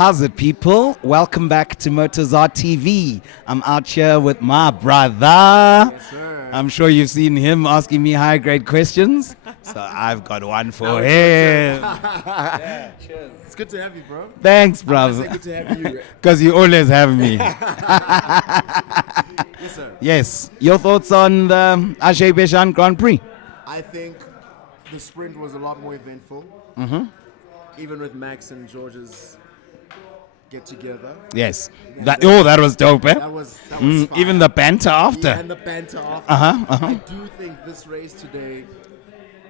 How's it, people? Welcome back to Motozar TV. I'm out here with my brother. Yes, sir. I'm sure you've seen him asking me high-grade questions, so I've got one for him. Yeah, cheers. It's good to have you, bro. Thanks, I brother. good to have you. Because you always have me. Yes, sir. Yes. Your thoughts on the Azerbaijan Grand Prix? I think the sprint was a lot more eventful. Even with Max and George's get together. Yes. That was dope, eh? That was fun. Even the banter after. Yeah, and the banter after. I do think this race today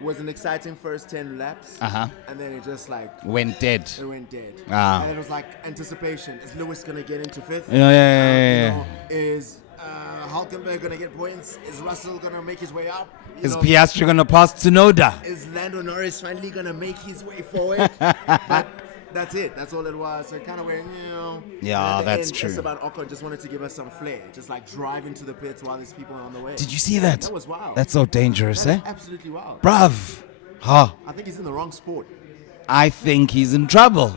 was an exciting first 10 laps. And then it just Went dead. it went dead. Ah. And it was like anticipation. Is Lewis going to get into fifth? Yeah. Is Hulkenberg going to get points? Is Russell going to make his way up? Is Piastri going to pass Tsunoda? Is Lando Norris finally going to make his way forward? But that's it. That's all it was. So it kind of went, Yeah, and at the that's end, true. Esteban Ocon just wanted to give us some flair. Just like drive into the pits while these people are on the way. Did you see that? That was wild. That's so dangerous, That eh? was absolutely wild. Bruv. Huh. I think he's in the wrong sport. I think he's in trouble.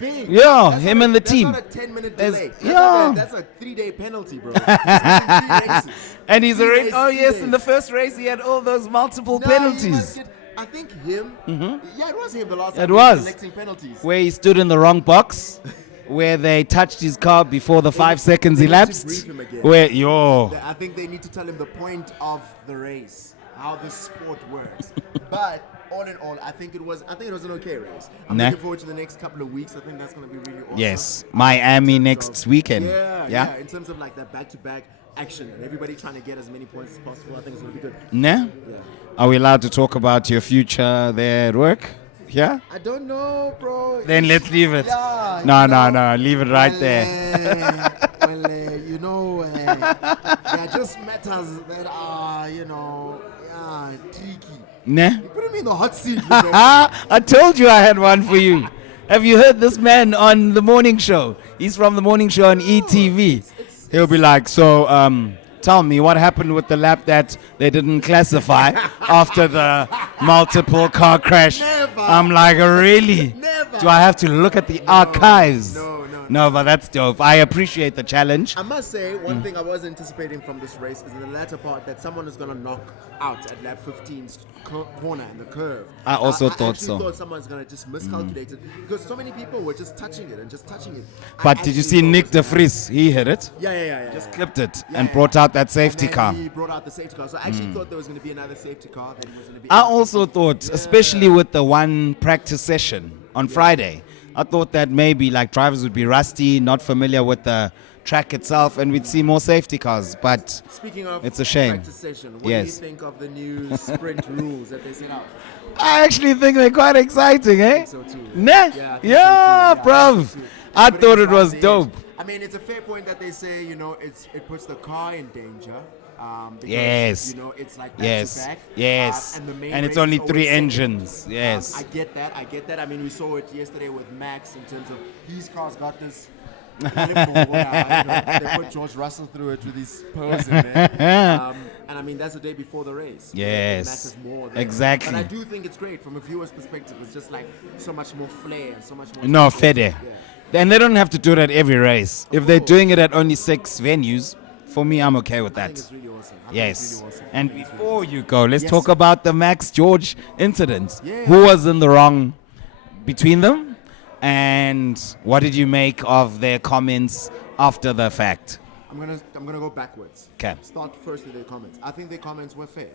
Big. Yeah, That's him not and the that's team. Not a 10-minute There's- delay. yeah. That's a 3-day penalty, bro. He's playing 3 races. And he's 3 already. days, Oh, 3 yes, days. in the first race, he had all those multiple No, he penalties. must get- I think him. Yeah, it was him the last time. It he was. collecting penalties. Where he stood in the wrong box, where they touched his car before the 5 seconds they need to elapsed. brief him again. Where, I think they need to tell him the point of the race, how this sport works. But all in all, I think it was an okay race. I'm Nah. looking forward to the next couple of weeks. I think that's going to be really awesome. Yes, Miami next weekend. Yeah. In terms of like that back-to-back action and everybody trying to get as many points as possible, I think it's going to be good. Nah? Yeah. Are we allowed to talk about your future there at work? Yeah? I don't know, bro. Then let's leave it. Yeah, No, leave it right there. There are just matters that are, tricky. Nah? You put me in the hot seat. I told you I had one for you. Have you heard this man on the morning show? He's from the morning show on ETV. He'll be like, so, tell me what happened with the lap that they didn't classify after the multiple car crash. Never. I'm like, really? Never. Do I have to look at the archives? No. No, but that's dope. I appreciate the challenge. I must say, one thing I was anticipating from this race is in the latter part that someone is going to knock out at lap 15's corner in the curve. I also thought actually so. thought someone's going to just miscalculate it because so many people were just touching it. But did you see Nick de Vries? He hit it. Yeah. Just clipped it Yeah, and yeah. brought out that safety And car. then he brought out the safety car. So I actually thought there was going to be another safety car. That was going to be I also thought, especially with the one practice session on Friday, I thought that maybe like drivers would be rusty, not familiar with the track itself, and we'd see more safety cars. But Speaking of it's a shame. practice session, what Yes. do you think of the new sprint rules that they set out? I actually think they're quite exciting, eh? So too. Nah? Yeah, I think so too. Yeah, I bruv. think so too. I But thought it's it was right dope. there. I mean, it's a fair point that they say, it puts the car in danger. Because, Yes. it's like Yes. back-to-back, Yes. and the main And it's race only is always 3 second. engines. Yes. I get that. I mean, we saw it yesterday with Max in terms of his car's got this. They put George Russell through it with his pose in there. And I mean, that's the day before the race. Yes. It matters more there. Exactly. But I do think it's great from a viewer's perspective. It's just like so much more flair and so much more. No, spectacle. Fede. Yeah. And they don't have to do it at every race. If they're doing it at only 6 venues, for me, I'm okay with I think that. it's really awesome. I think Yes. it's really awesome. And I think it's really before you go, let's Yes. talk about the Max George incident. Yeah. Who was in the wrong between them? And what did you make of their comments after the fact? I'm gonna go backwards. 'Kay. Start first with their comments. I think their comments were fair.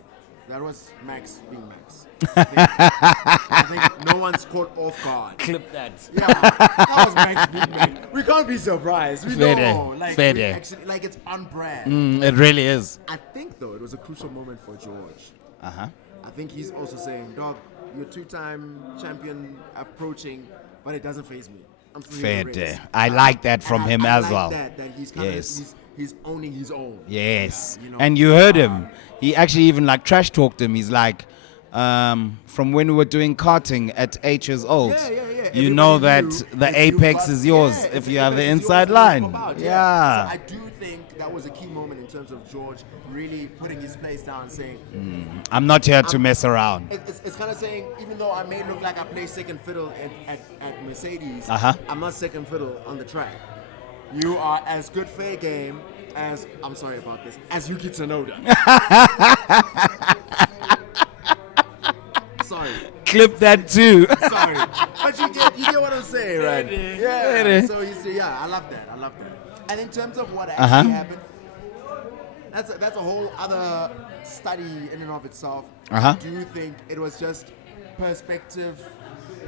That was Max being Max. I think no one's caught off guard. Clip that. Yeah, that was Max being Max. We can't be surprised. We Fair know. day. Like, Fair we day. actually, like it's on brand. It really is. I think though it was a crucial moment for George. Uh-huh. I think he's also saying, "Dog, you're 2-time champion approaching, but it doesn't faze me. I'm still Fair in the race." day. I like that from And him I as like well. That he's kind Yes. of he's owning his own. Yes. You know, And you heard him. He actually even like trash talked him. He's like, from when we were doing karting at 8 years old, Yeah. you know that Everybody knew the if you've apex got- is yours yeah, if you have the apex is inside yours, then line. it's about, Yeah. So I do think that was a key moment in terms of George really putting his place down and saying, I'm not here to mess around. it's kind of saying, even though I may look like I play second fiddle at Mercedes, Uh-huh. I'm not second fiddle on the track. You are as good fair game as, I'm sorry about this, as Yuki Tsunoda. Sorry. Clip that too. Sorry. But you get what I'm saying, right? Yeah. So I love that. And in terms of what actually happened, that's a whole other study in and of itself. Do you think it was just perspective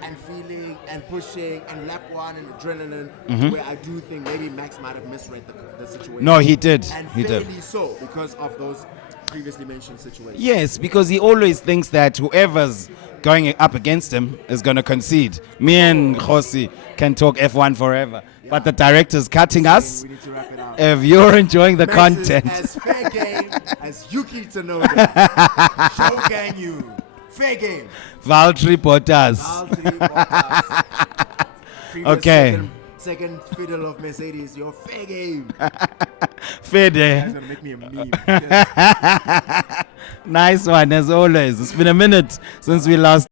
and feeling and pushing and lap one and adrenaline, where I do think maybe Max might have misread the situation? No, he did. And He did. fairly so, because of those previously mentioned situations. Yes, because he always thinks that whoever's going up against him is going to concede. Me and Kgosi can talk F1 forever, but the director's cutting us. We need to wrap it up. If you're enjoying the Max content, is as fair game as Yuki Tsunoda. Show gang you. Fair game. Valtteri Bottas. Valtteri Bottas. Previous Okay. Second fiddle of Mercedes. Your fair game. Fair That's day. gonna make me a meme. Nice one as always. It's been a minute since we last